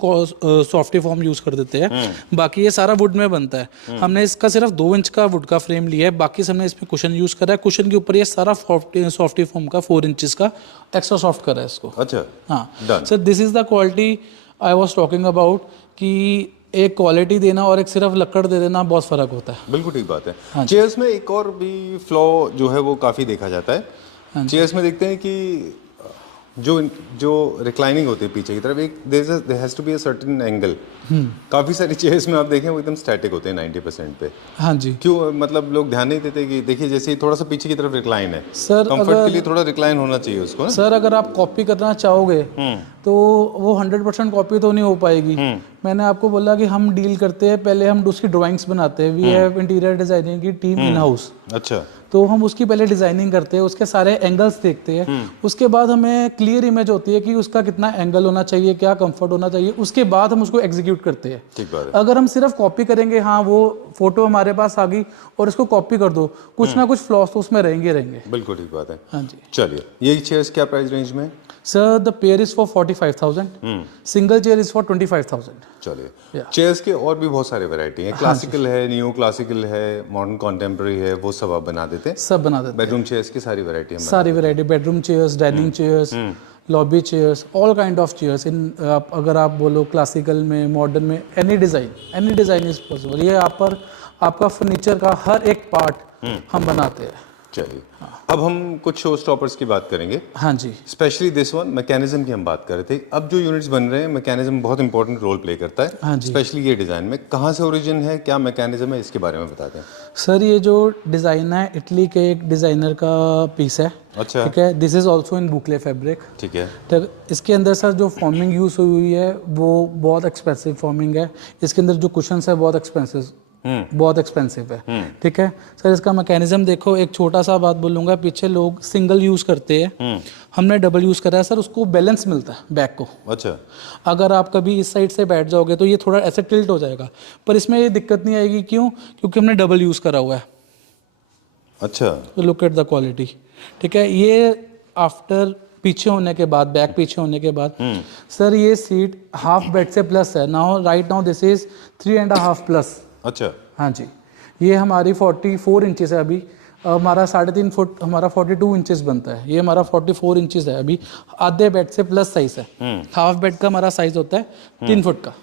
सॉफ्टी फॉर्म यूज कर देते हैं, बाकी ये सारा वुड में बनता है। हमने इसका सिर्फ 2 इंच का वुड का फ्रेम लिया है, बाकी हमने इसमें कुशन यूज करा है, कुशन के ऊपर ये सारा सॉफ्टी फॉर्म का 4 इंचेस का एक्स्ट्रा सॉफ्ट करा है इसको। अच्छा, हाँ done. Sir, this is the quality I was talking about कि एक क्वालिटी देना और एक सिर्फ लकड़ दे देना बहुत फर्क होता है। बिल्कुल ठीक बात है। हाँ जी। चेयर्स में एक और भी फ्लॉ जो है वो काफ़ी देखा जाता है। हाँ चेयर्स में देखते हैं कि जो जो रिक्लाइनिंग होती है पीछे की तरफ, एक there has to be a certain angle. काफ़ी सारी चेयर्स में आप देखें वो एकदम स्टैटिक होते हैं 90% पे। हाँ जी क्यों, मतलब लोग ध्यान नहीं देते कि देखिए जैसे थोड़ा सा पीछे की तरफ रिक्लाइन है, सर, कंफर्ट के लिए थोड़ा रिक्लाइन होना चाहिए उसको ना। सर अगर आप कॉपी करना चाहोगे तो वो 100% कॉपी तो नहीं हो पाएगी। मैंने आपको बोला कि हम डील करते हैं, पहले हम उसकी ड्राइंग्स बनाते हैं। वी हैव इंटीरियर डिजाइनिंग की टीम इन हाउस। अच्छा, तो हम उसकी पहले डिजाइनिंग करते हैं, उसके सारे एंगल्स देखते हैं, उसके बाद हमें क्लियर इमेज होती है कि उसका कितना एंगल होना चाहिए, क्या कंफर्ट होना चाहिए, उसके बाद हम उसको एग्जीक्यूट करते हैं। ठीक बात है। अगर हम सिर्फ कॉपी करेंगे, हाँ वो फोटो हमारे पास आ गई और इसको कॉपी कर दो, कुछ ना कुछ फ्लॉस तो उसमें रहेंगे रहेंगे। बिल्कुल ठीक बात है। हाँ जी चलिए, ये चेयर्स क्या प्राइस रेंज में? Sir, the pair is for 45,000, single chair is for 25,000। चलिए, Yeah. चेयर्स के और भी बहुत सारे वैरायटी हैं। क्लासिकल है, न्यू क्लासिकल है, मॉडर्न कॉन्टेम्प्रेरी है, वो सब आप बना देते हैं। सब बना देते हैं, बेडरूम चेयर्स की सारी वैरायटी है। सारी variety, bedroom chairs, dining chairs, lobby chairs, all kind of chairs. इन अगर आप बोलो क्लासिकल में, मॉडर्न में, एनी डिज़ाइन इज पॉसिबल। ये आप पर आपका फर्नीचर का हर एक पार्ट हम बनाते हैं। चलिए, अब हम कुछ शो स्टॉपर्स की बात करेंगे। हाँ जी स्पेशली दिस वन, मैकेनिज्म की हम बात कर रहे थे। अब जो यूनिट्स बन रहे हैं, मैकेनिज्म बहुत इंपॉर्टेंट रोल प्ले करता है। हाँ जी। स्पेशली ये डिज़ाइन में कहाँ से ओरिजिन है, क्या मैकेनिज्म है, इसके बारे में बताते हैं। सर, ये जो डिज़ाइन है इटली के एक डिज़ाइनर का पीस है। अच्छा, ठीक है, this is also in boucle fabric. ठीक है। तो इसके अंदर सर जो फॉर्मिंग यूज़ हुई है वो बहुत एक्सपेंसिव फॉर्मिंग है। इसके अंदर जो कुशन्स है बहुत एक्सपेंसिव है। ठीक है सर, इसका मैकेनिज्म देखो, एक छोटा सा बात बोलूँगा, पीछे लोग सिंगल यूज़ करते हैं, हमने डबल यूज़ करा है सर, उसको बैलेंस मिलता है बैक को। अच्छा, अगर आप कभी इस साइड से बैठ जाओगे तो ये थोड़ा ऐसे टिल्ट हो जाएगा, पर इसमें ये दिक्कत नहीं आएगी। क्यों? क्योंकि हमने डबल यूज़ करा हुआ है। अच्छा, लुक एट द क्वालिटी। ठीक है, ये आफ्टर पीछे होने के बाद, बैक पीछे होने के बाद सर ये सीट हाफ बेड से प्लस है। Now right now this is 3.5 plus. अच्छा, हाँ जी, ये हमारी 44 इंचेस है अभी। हमारा 3.5 फुट हमारा 42 इंचेस बनता है, ये हमारा 44 इंचेस है अभी। आधे बेड से प्लस साइज है। हाफ बेड का हमारा साइज होता है 3 फुट का।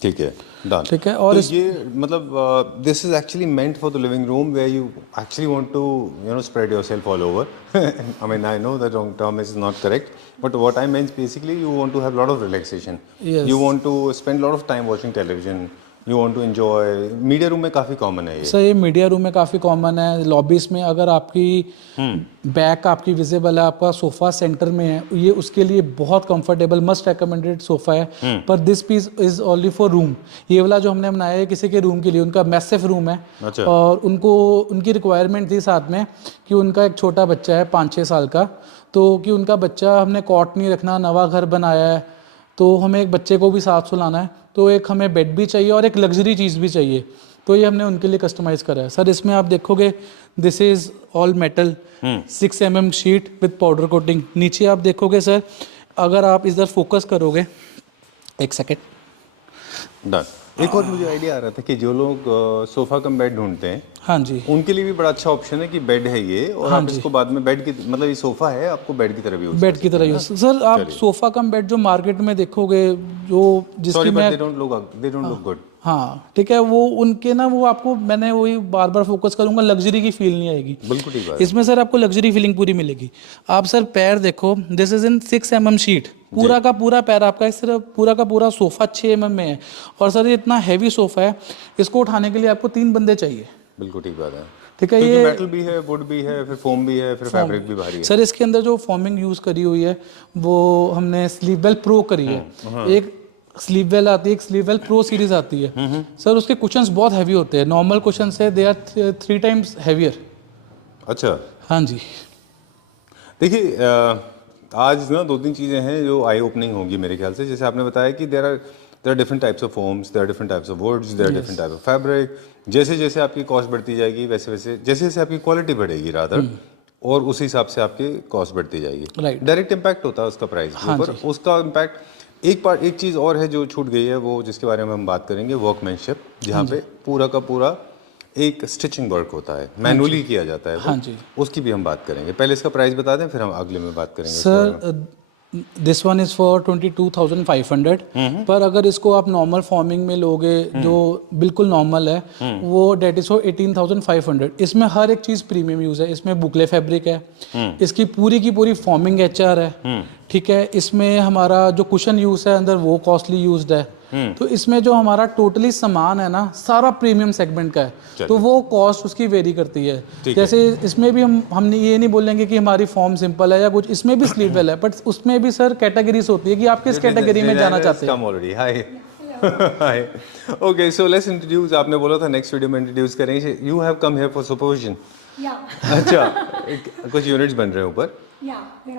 ठीक है, डन। ठीक है, और तो ये मतलब this is actually meant for the living room where you actually want to spread yourself all over. I mean I know the wrong term is not correct, but what I mean basically you want to have lot of relaxation, Yes. You want to spend lot of time watching television, you want to enjoy. Media room में काफ़ी common है ये। Sir ये media room में काफ़ी common है। Lobbies में अगर आपकी बैक आपकी विजिबल है, आपका सोफा सेंटर में है, ये उसके लिए बहुत कंफर्टेबल मस्ट रिकमेंडेड सोफा है। पर this piece is only for room. ये वाला जो हमने बनाया है किसी के रूम के लिए, उनका मैसिव रूम है। अच्छा। और उनको उनकी रिक्वायरमेंट थी साथ में कि उनका एक छोटा बच्चा है 5-6 साल का, तो कि उनका बच्चा हमने कॉट नहीं रखना, नवा घर बनाया है, तो हमें एक बच्चे को भी साथ सुलाना है, तो एक हमें बेड भी चाहिए और एक लग्जरी चीज़ भी चाहिए, तो ये हमने उनके लिए कस्टमाइज़ करा है। सर इसमें आप देखोगे this is all metal 6 mm sheet with powder coating. नीचे आप देखोगे सर, अगर आप इधर फोकस करोगे, एक सेकेंड, डन। एक और मुझे आइडिया आ रहा था कि जो लोग सोफा कम बेड ढूंढते हैं, हाँ जी, उनके लिए भी बड़ा अच्छा ऑप्शन है कि बेड है ये, और आप इसको बाद में बेड की मतलब ये सोफा है, आपको बेड की तरह भी यूज बेड की तरह यूज। सर आप सोफा कम बेड जो मार्केट में देखोगे, जो जिसकी मैं दे डोंट लुक गुड। हाँ ठीक है, वो उनके ना, वो आपको मैंने वही बार बार फोकस करूंगा, लग्जरी की फील नहीं आएगी। बिल्कुल ठीक बात है। इसमें सर आपको लग्जरी फीलिंग पूरी मिलेगी। आप सर पैर देखो, this is in 6 mm sheet, पूरा का पूरा पैर आपका सिर्फ पूरा का पूरा सोफा 6 mm में है। और सर ये इतना हैवी सोफा है, इसको उठाने के लिए आपको 3 बंदे चाहिए। बिल्कुल ठीक बात है। ठीक है, ये ये मेटल भी है, वुड भी है, फिर फोम भी है, फिर फैब्रिक भी भारी है। सर इसके अंदर जो फॉर्मिंग यूज करी हुई है वो हमने स्लीववेल प्रो करी है। एक स्लीववेल आती है, एक स्लीववेल प्रो सीरीज आती है। सर उसके कुशन्स बहुत हैवी होते हैं, नॉर्मल कुशन से दे आर 3 times हैवियर। अच्छा, हाँ जी, देखिए आज ना 2-3 चीज़ें हैं जो आई ओपनिंग होगी मेरे ख्याल से। जैसे आपने बताया कि there are there are different types of foams, there are different types of woods, there are different type of fabric. जैसे जैसे आपकी कॉस्ट बढ़ती जाएगी वैसे वैसे जैसे जैसे आपकी क्वालिटी बढ़ेगी रादर, और उस हिसाब से आपकी कॉस्ट बढ़ती जाएगी। Right. डायरेक्ट इम्पैक्ट होता है उसका प्राइस के ऊपर। उसका इम्पैक्ट एक चीज़ और है जो छूट गई है, वो जिसके बारे में हम बात करेंगे, वर्कमैनशिप, जहाँ पे पूरा का पूरा एक स्टिचिंग वर्क होता है, मैनुअली किया जाता है वो। हाँ जी। उसकी भी हम बात करेंगे। पहले इसका प्राइस बता दें, फिर हम अगले में बात करेंगे इसके बारे में। Sir this one is for 22,500, पर अगर इसको आप नॉर्मल फॉर्मिंग में लोगे जो बिल्कुल नॉर्मल है वो डेट इज़ फॉर 18,500। इसमें हर एक चीज़ प्रीमियम यूज़ है। इसमें बुकले फैब्रिक है, इसकी पूरी की पूरी फॉर्मिंग HR है, ठीक है। इसमें हमारा जो कुशन यूज़ है अंदर वो कॉस्टली यूज्ड है। तो इसमें जो हमारा टोटली सामान है ना सारा प्रीमियम सेगमेंट का है, तो वो कॉस्ट उसकी वेरी करती है। जैसे इसमें भी हमने ये नहीं बोलेंगे कि हमारी फॉर्म सिंपल है या कुछ, इसमें भी स्लीववेल है, बट उसमें भी सर कैटेगरीज होती है कि आप किस कैटेगरी में जाना चाहते हैं। हाय, ओके, सो लेट्स इंट्रोड्यूस। आपने बोला था नेक्स्ट वीडियो में इंट्रोड्यूस करेंगे। You have come here for supervision. अच्छा, कुछ यूनिट्स बन रहे हैं ऊपर।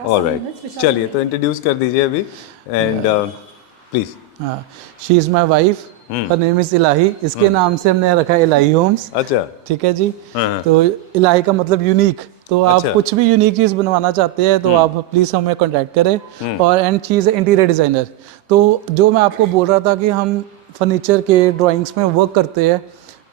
ऑलराइट, चलिए तो इंट्रोड्यूस कर दीजिए अभी, and please. She is my wife, her name is Ilahi. इसके नाम से हमने रखा है इलाही होम्स। अच्छा, ठीक है जी। तो इलाही का मतलब यूनिक, तो आप कुछ भी यूनिक चीज़ बनवाना चाहते हैं तो आप प्लीज़ हमें कांटेक्ट करें। और एंड चीज़ इंटीरियर डिज़ाइनर। तो जो मैं आपको बोल रहा था कि हम फर्नीचर के ड्राइंग्स में वर्क करते हैं,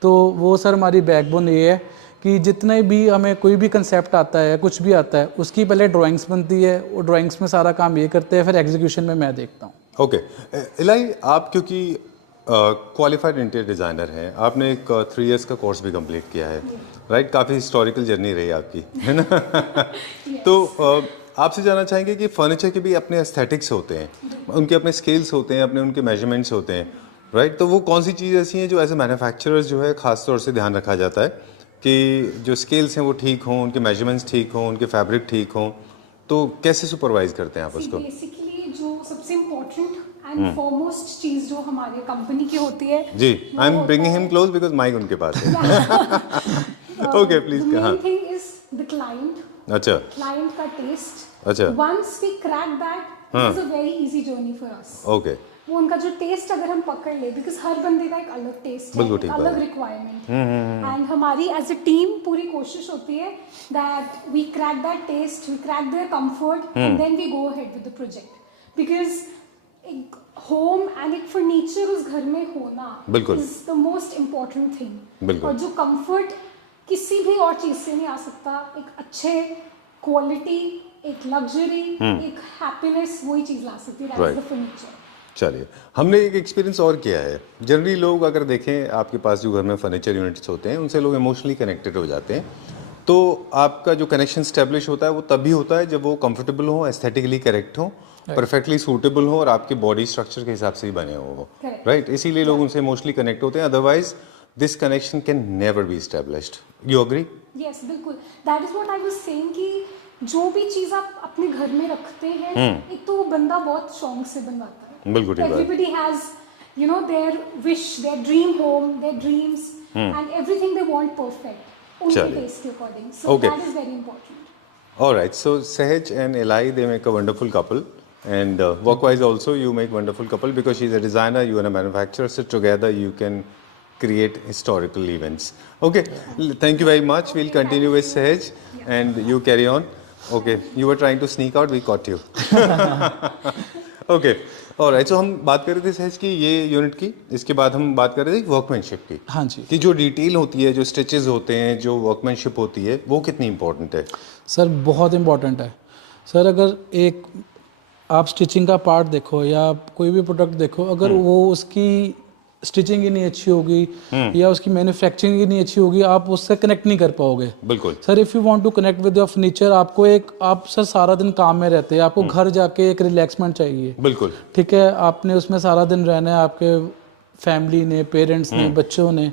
तो वो सर हमारी बैकबोन ये है कि जितने भी हमें कोई भी कंसेप्ट आता है, कुछ भी आता है, उसकी पहले ड्राइंग्स बनती है, और ड्राइंग्स में सारा काम ये करते हैं, फिर एग्जीक्यूशन में मैं देखता हूँ। ओके, इलाही, आप क्योंकि क्वालिफाइड इंटीरियर डिज़ाइनर हैं, आपने एक 3 इयर्स का कोर्स भी कंप्लीट किया है, राइट? काफ़ी हिस्टोरिकल जर्नी रही आपकी, है ना? तो आपसे जानना चाहेंगे कि फर्नीचर के भी अपने एस्थेटिक्स होते हैं, उनके अपने स्केल्स होते हैं, अपने उनके मेजरमेंट्स होते हैं, राइट? तो वो कौन सी चीज़ ऐसी हैं जो एज ए मैन्युफैक्चरर जो है ख़ास तौर से ध्यान रखा जाता है कि जो स्केल्स हैं वो ठीक हों, उनके मेजरमेंट्स ठीक हों, उनके फैब्रिक ठीक हों, तो कैसे सुपरवाइज करते हैं आप उसको? बेसिकली जो सबसे इम्पोर्टेंट एंड फॉरमोस्ट चीज जो हमारे कंपनी की होती है जी, I am bringing him close because mike उनके पास है। Okay, please. Main thing is the client. अच्छा, क्लाइंट का टेस्ट। अच्छा, once we crack that, it is a very easy journey for us. Okay, वो उनका जो टेस्ट अगर हम पकड़ ले, बिकॉज हर बंदे का एक अलग टेस्ट है, एक अलग रिक्वायरमेंट है, एंड हमारी एज अ टीम पूरी कोशिश होती है that we crack that test, we crack their comfort, and then we go ahead with the project. Because एक होम एंड एक फर्नीचर उस घर में होना is the most important thing. और जो कंफर्ट किसी भी और चीज से नहीं आ सकता, एक अच्छे क्वालिटी, एक लग्जरी, एक हैप्पीनेस, वही चीज ला सकती है, दैट इज द फर्नीचर। चलिए, हमने एक एक्सपीरियंस और किया है। जनरली लोग अगर देखें, आपके पास जो घर में फर्नीचर यूनिट्स होते हैं उनसे लोग इमोशनली कनेक्टेड हो जाते हैं। तो आपका जो कनेक्शन स्टैब्लिश होता है वो तभी होता है जब वो कंफर्टेबल हो, एस्थेटिकली करेक्ट हो, परफेक्टली सूटेबल हो, और आपके बॉडी स्ट्रक्चर के हिसाब से ही बने हो वो, राइट? इसीलिए लोग उनसे इमोशनली कनेक्ट होते हैं। Otherwise this connection can never be established. You agree? Yes, बिल्कुल। That is what I was saying कि जो भी चीज आप अपने घर में रखते हैं, एक तो वो बंदा बहुत शौक से बनवाता है। बिल्कुल ठीक बात। Everybody has you know their wish, their dream home, their dreams, and everything they want perfect, उनके taste के according. So that is very important. All right, so Sahaj and Eli, they make a wonderful couple, and work-wise also you make wonderful couple because she's a designer, you are a manufacturer, so together you can create historical events. Okay, thank you very much. We'll continue with Sahaj, and you carry on. Okay, you were trying to sneak out, we caught you. Okay. Alright, so हम बात कर रहे थे सहज की ये unit की, इसके बाद हम बात कर रहे थे वर्कमैनशिप की। हाँ जी, कि जो डिटेल होती है, जो स्टिचेस होते हैं, जो वर्कमैनशिप होती है, वो कितनी इंपॉर्टेंट है? सर बहुत इंपॉर्टेंट है सर। अगर एक आप स्टिचिंग का पार्ट देखो या कोई भी प्रोडक्ट देखो, अगर वो उसकी स्टिचिंग ही नहीं अच्छी होगी या उसकी मैन्युफैक्चरिंग ही नहीं अच्छी होगी, आप उससे कनेक्ट नहीं कर पाओगे। बिल्कुल sir, if you want to connect with your furniture, आपको आप सर सारा दिन काम में रहते हैं, आपको घर जाके एक रिलैक्समेंट चाहिए। बिल्कुल ठीक है, आपने उसमें सारा दिन रहना है, आपके फैमिली ने, पेरेंट्स ने, बच्चों ने,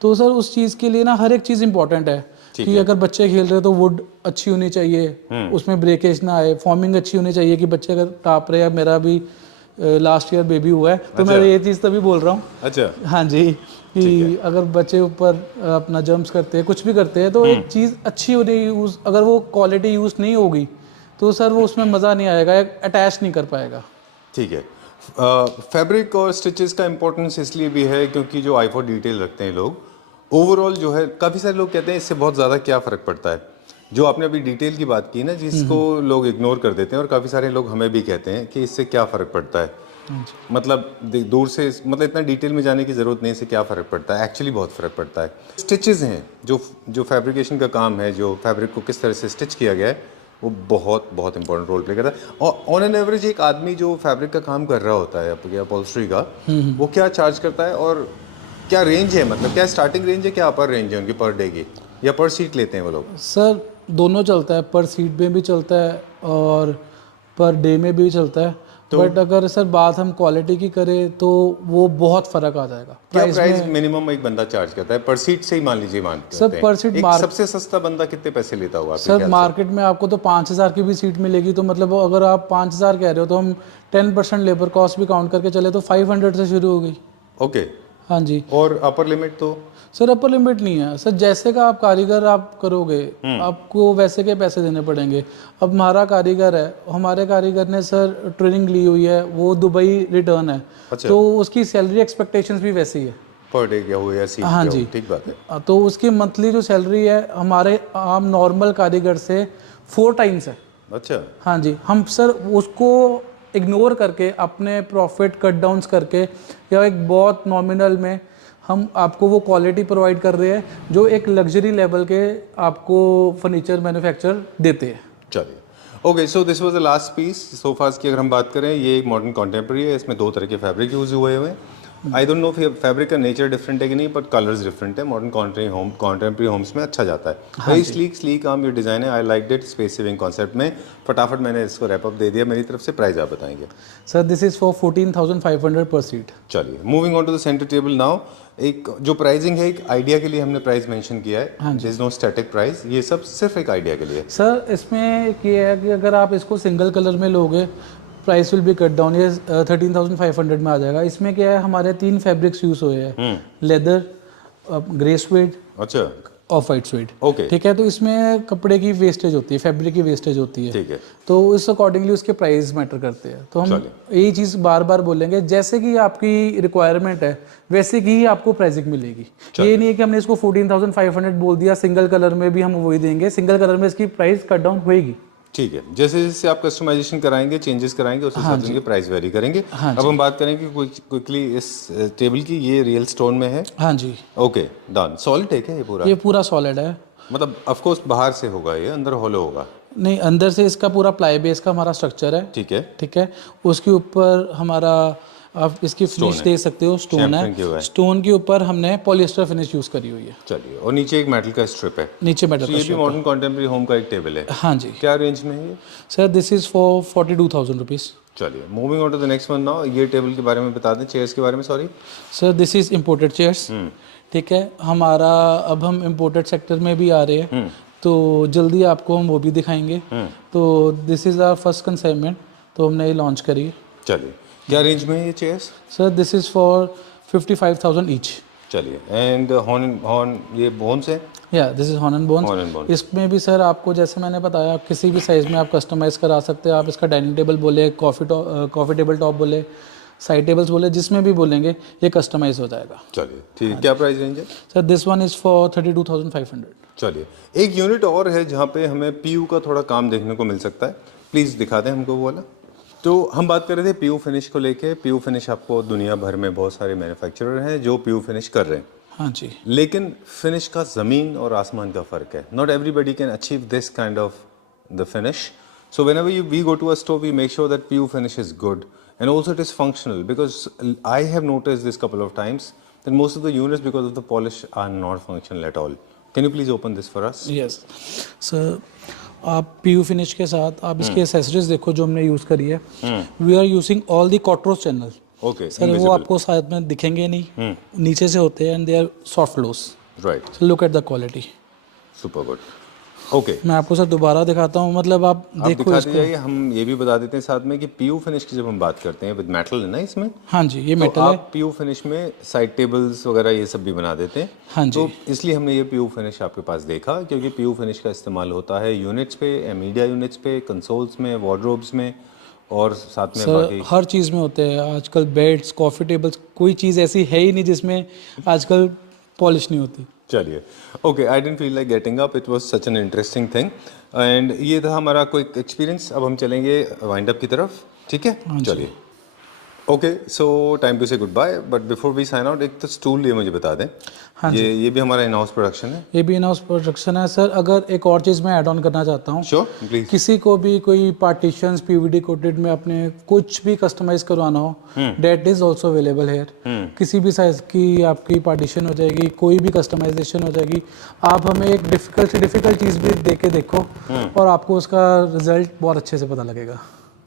तो सर उस चीज़ के लिए ना हर एक चीज़ इंपॉर्टेंट है कि अगर बच्चे खेल रहे हैं तो वुड अच्छी होनी चाहिए, उसमें ब्रेकेज ना आए, फॉर्मिंग अच्छी होनी चाहिए कि बच्चे अगर टाप रहे हैं। मेरा भी लास्ट ईयर बेबी हुआ है, तो मैं ये चीज़ तभी बोल रहा हूँ। अच्छा, हाँ जी, कि अगर बच्चे ऊपर अपना जंप्स करते हैं, कुछ भी करते हैं, तो एक चीज़ अच्छी हो रही यूज़, अगर वो क्वालिटी यूज़ नहीं होगी तो सर वो उसमें मज़ा नहीं आएगा, अटैच नहीं कर पाएगा। ठीक है, फैब्रिक और स्टिचेस का इंपॉर्टेंस इसलिए भी है क्योंकि जो आई फॉर डिटेल रखते हैं लोग, ओवरऑल जो है काफ़ी सारे लोग कहते हैं इससे बहुत ज़्यादा क्या फ़र्क पड़ता है। जो आपने अभी डिटेल की बात की ना, जिसको लोग इग्नोर कर देते हैं, और काफ़ी सारे लोग हमें भी कहते हैं कि इससे क्या फ़र्क पड़ता है, मतलब दूर से, मतलब इतना डिटेल में जाने की ज़रूरत नहीं, इससे क्या फ़र्क पड़ता है। एक्चुअली बहुत फ़र्क पड़ता है। स्टिचेस हैं, जो फैब्रिकेशन का काम है, जो फैब्रिक को किस तरह से स्टिच किया गया है, वो बहुत बहुत इंपॉर्टेंट रोल प्ले करता है। और ऑन एन एवरेज एक आदमी जो फैब्रिक का काम कर रहा होता है, अपॉल्स्ट्री का, वो क्या चार्ज करता है और क्या रेंज है, मतलब क्या स्टार्टिंग रेंज है, क्या अपर रेंज है उनकी पर डे की, या पर सीट लेते हैं वो लोग? सर दोनों चलता है, पर सीट में भी चलता है और पर डे में भी चलता है। बट अगर सर बात हम क्वालिटी की करें तो वो बहुत फ़र्क आ जाएगा। क्या प्राइस मिनिमम एक बंदा चार्ज करता है पर सीट से ही, मान लीजिए सर पर सीट सबसे सस्ता बंदा कितने पैसे लेता होगा सर मार्केट में आपको तो 5,000 की भी सीट मिलेगी, तो मतलब अगर आप 5,000 कह रहे हो तो हम 10% लेबर कॉस्ट भी काउंट करके चले तो 500 से शुरू हो गई। ओके। हाँ जी। और अपर लिमिट तो? सर अपर लिमिट नहीं है सर, जैसे का आप कारीगर आप करोगे आपको वैसे के पैसे देने पड़ेंगे। अब हमारा कारीगर है, हमारे कारीगर ने सर ट्रेनिंग ली हुई है, वो दुबई रिटर्न है। अच्छा। तो उसकी सैलरी एक्सपेक्टेशंस भी वैसी है, पर डे क्या हो या सीट? हाँ क्या जी, हो? ठीक बात है। तो उसकी मंथली जो सैलरी है हमारे आम नॉर्मल कारीगर से 4 टाइम्स है। अच्छा। हाँ जी, हम सर उसको इग्नोर करके अपने प्रॉफिट कट डाउन्स करके या एक बहुत नॉमिनल में हम आपको वो क्वालिटी प्रोवाइड कर रहे हैं जो एक लग्जरी लेवल के आपको फर्नीचर मैन्युफैक्चर देते हैं। चलिए, okay, so this was the last piece. Sofas की अगर हम बात करें, ये एक मॉडर्न कॉन्टेम्प्रेरी है, इसमें 2 तरह के फैब्रिक यूज हुए हुए हैं। आई डोंट नो फैब्रिक का नेचर डिफरेंट है कि नहीं, बट कलर्स डिफरेंट है। मॉडर्न कॉन्टेम्प्रेरी होम्स में अच्छा जाता है। वेरी स्लीक आर्म ये डिज़ाइन है, I like it, space saving concept में। फटाफट मैंने इसको रैप अप दे दिया मेरी तरफ से। प्राइस आप बताएंगे? सर दिस इज़ फॉर 14,500 पर सीट। चलिए, moving on to the centre table now. एक जो प्राइसिंग है, एक आइडिया के लिए हमने प्राइस मेंशन किया है, there is no static price, ये सब सिर्फ एक आइडिया के लिए। सर इसमें ये है कि अगर आप इसको सिंगल कलर में लोगे price will be cut down, ये 13,500 में आ जाएगा। इसमें क्या है, हमारे 3 फैब्रिक्स यूज हुए हैं, लेदर, ग्रे स्वेड, अच्छा, ऑफ वाइट स्वेड। ओके, ठीक है, तो इसमें कपड़े की वेस्टेज होती है, फैब्रिक की वेस्टेज होती है, ठीक है, तो उस अकॉर्डिंगली उसके प्राइस मैटर करते हैं। तो हम यही चीज़ बार बार बोलेंगे, जैसे कि आपकी रिक्वायरमेंट है वैसे की ही आपको प्राइसिंग मिलेगी। ये नहीं है कि हमने इसको 14,500 बोल दिया, सिंगल कलर में भी हम वही देंगे, सिंगल कलर में इसकी प्राइस कट डाउन होएगी। ठीक है, जैसे जैसे आप कस्टमाइजेशन कराएंगे, चेंजेस कराएंगे, उस हिसाब से प्राइस वेरी करेंगे। अब हम बात करेंगे क्विकली इस टेबल की। ये रियल स्टोन में है? हाँ जी। Okay, done. सॉलिड है क्या ये पूरा? ये पूरा सॉलिड है, मतलब ऑफ कोर्स बाहर से होगा, ये अंदर हॉलो होगा? नहीं, अंदर से इसका पूरा प्लाई बेस का हमारा स्ट्रक्चर है। ठीक है, ठीक है, उसके ऊपर हमारा आप इसकी फिनिश देख सकते हो, स्टोन है। स्टोन के ऊपर हमने पॉलिएस्टर फिनिश यूज करी हुई है। चलिए, और नीचे एक मेटल का स्ट्रिप है, नीचे मेटल का ये भी मॉडर्न कॉन्टेम्प्रेरी होम का एक टेबल है। हाँ जी। क्या रेंज में है ये? Sir this is for 42,000 rupees. चलिए, moving on to the next one now. ये टेबल के बारे में बता दें, चेयर्स के बारे में। Sorry sir, this is imported chairs. ठीक है, हमारा अब हम इम्पोर्टेड सेक्टर में भी आ रहे हैं, तो जल्दी आपको हम वो भी दिखाएंगे। तो this is our first consignment, तो हमने ये लॉन्च करी है। चलिए, क्या रेंज में है ये chairs? Sir this is for 55,000 each. चलिए, एंड हॉर्न ये बोन्स है? या this is horn and bones. इसमें भी सर आपको जैसे मैंने बताया, किसी भी साइज़ में आप कस्टमाइज करा सकते हैं। आप इसका डाइनिंग टेबल बोले, कॉफ़ी टेबल टॉप बोले, साइड टेबल्स बोले, जिसमें भी बोलेंगे ये कस्टमाइज हो जाएगा। चलिए, ठीक है। क्या प्राइस रेंज है? Sir this one is for 32,500। चलिए, एक यूनिट और है जहाँ पे हमें पीयू का थोड़ा काम देखने को मिल सकता है। प्लीज़ दिखा दें हमको वो वाला। तो हम बात कर रहे थे पीयू फिनिश को लेके। पीयू फिनिश आपको दुनिया भर में बहुत सारे मैन्युफैक्चरर हैं जो पीयू फिनिश कर रहे हैं। हाँ जी। लेकिन फिनिश का ज़मीन और आसमान का फ़र्क है। Not everybody can achieve this kind of the finish. So whenever we go to a store, we make sure that PU finish is good and also it is functional, because I have noticed this couple of times that most of the units, because of the polish, are not functional at all. Can you please open this for us? Yes sir, आप PU finish के साथ आप इसके accessories देखो जो हमने use करी है। We are using all the cotrose channel. Okay sir, वो आपको शायद में दिखेंगे नहीं, नीचे से होते हैं, and they are soft lows. Right, look at the quality. Super good. Okay, मैं आपको सर दोबारा दिखाता हूँ, मतलब आप देखो दिखा इसको। दीजिए। हम ये भी बता देते हैं साथ में कि पीयू फिनिश की जब हम बात करते हैं, विद मेटल है ना इसमें। हाँ जी, ये तो मेटल है। आप पीयू फिनिश में साइड टेबल्स वगैरह ये सब भी बना देते हैं। हाँ जी। तो इसलिए हमने ये पीयू फिनिश आपके पास देखा, क्योंकि पीयू फिनिश का इस्तेमाल होता है यूनिट्स पे, मीडिया यूनिट्स पे, कंसोल्स में, वार्डरोब्स में, और साथ में सर बाकी हर चीज़ में होते हैं आजकल, बेड्स, कॉफ़ी टेबल्स, कोई चीज़ ऐसी है ही नहीं जिसमें आजकल पॉलिश नहीं होती। चलिए okay, I didn't feel like getting up, it was such an interesting thing and ये था हमारा क्विक एक्सपीरियंस। अब हम चलेंगे वाइंड अप की तरफ, ठीक है? चलिए okay, so time to say goodbye, but before we sign out एक तो स्टूल ये मुझे बता दें। हाँ ये भी हमारा इन हाउस प्रोडक्शन है। ये भी इन हाउस प्रोडक्शन है सर। अगर एक और चीज़ मैं ऐड ऑन करना चाहता हूँ, श्योर प्लीज। किसी को भी कोई पार्टीशंस पीवीडी कोटेड में अपने कुछ भी कस्टमाइज करवाना हो, that is also available here. किसी भी साइज की आपकी पार्टीशन हो जाएगी, कोई भी कस्टमाइजेशन हो जाएगी। आप हमें एक डिफिकल्ट से डिफिकल्ट चीज़ भी दे के देखो और आपको उसका रिजल्ट बहुत अच्छे से पता लगेगा।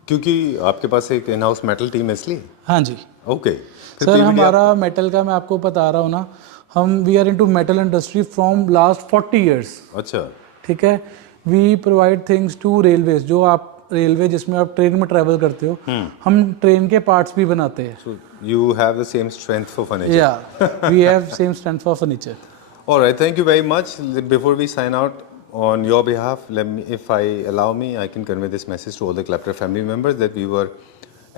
क्योंकि आपके पास एक इन हाउस मेटल टीम है इसलिए। हाँ जी ओके सर, हमारा मेटल का मैं आपको बता रहा हूँ ना, हम we are into metal industry from last 40 years. अच्छा ठीक है, we provide things to railways. जो आप रेलवे जिसमें आप ट्रेन में ट्रैवल करते हो, हम ट्रेन के पार्ट्स भी बनाते हैं। So you have the same strength for furniture. या we have same strength for furniture. Alright, thank you very much. Before we sign out, on your behalf, if I allow me, I can convey this message to all the Clapter family members that we were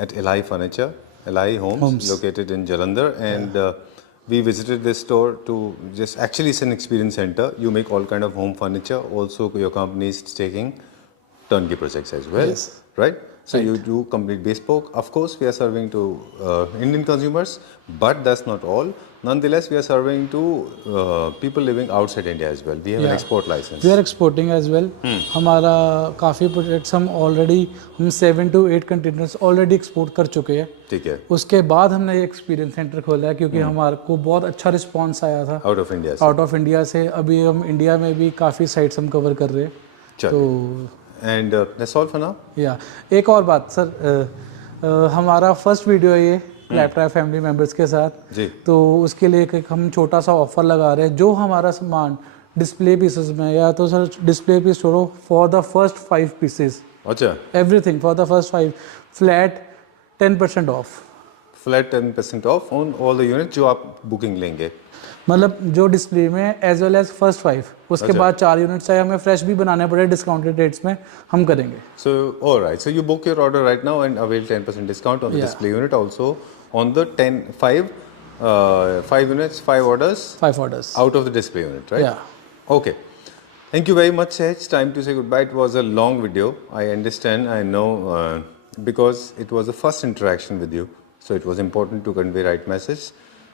at Eli Furniture, Eli Homes. Located in Jalandhar, and we visited this store to actually it's an experience center. You make all kind of home furniture. Also, your company is taking turnkey projects as well, Yes. right? So you do complete bespoke. Of course, we are serving to Indian consumers, but that's not all. Nonetheless, we are serving to people living outside India as well. We have an export license. We are exporting as well. हमारा काफ़ी projects हम 7 to 8 containers already export कर चुके हैं। ठीक है, उसके बाद हमने ये एक्सपीरियंस सेंटर खोला है क्योंकि हमारे को बहुत अच्छा रिस्पांस आया था आउट ऑफ इंडिया से। आउट ऑफ इंडिया से। अभी हम इंडिया में भी काफ़ी साइट्स हम कवर कर रहे हैं। तो and that's all for now. या एक और बात सर, हमारा फर्स्ट वीडियो है ये क्लैप्टर फैमिली मेम्बर्स के साथ जी। तो उसके लिए एक हम छोटा सा ऑफर लगा रहे हैं। जो हमारा सामान डिस्प्ले पीसेस में, या तो सर डिस्प्ले पीस छोड़ो, फॉर द फर्स्ट 5 पीसेस, अच्छा, everything for the first 5 flat 10% of. Flat 10% of on all the unit जो आप बुकिंग लेंगे। मतलब जो डिस्प्ले में एज वेल एज फर्स्ट 5, उसके बाद 4 यूनिट्स चाहे हमें फ्रेश भी बनाने पड़े डिस्काउंटेड रेट्स में, हम करेंगे। So, all right. So you book your order right now and avail 10% discount on the display unit. Also on the 5 units, 5 orders 5 orders out of the display unit, right? Yeah. Okay. Thank you very much, Sehj. Time to say goodbye. It was a long video. I understand. I know because it was the first interaction with you, so it was important to convey right message,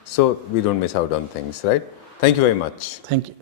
so we don't miss out on things, right? Thank you very much. Thank you.